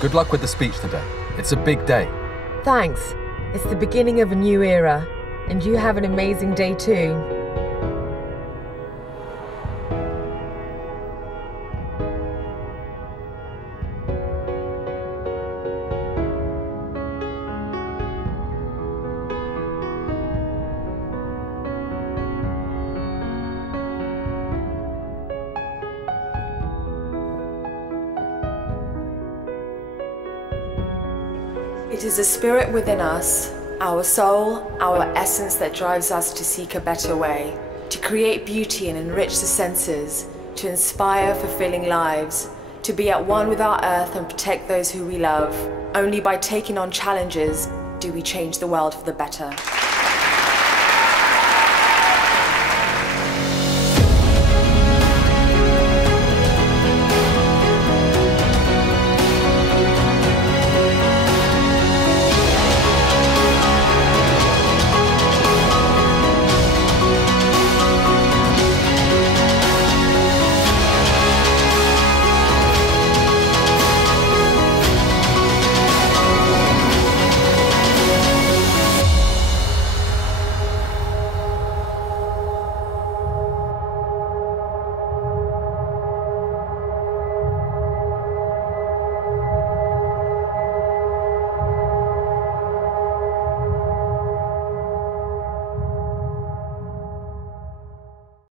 Good luck with the speech today. It's a big day. Thanks. It's the beginning of a new era, and you have an amazing day too. It is the spirit within us, our soul, our essence that drives us to seek a better way, to create beauty and enrich the senses, to inspire fulfilling lives, to be at one with our earth and protect those who we love. Only by taking on challenges do we change the world for the better.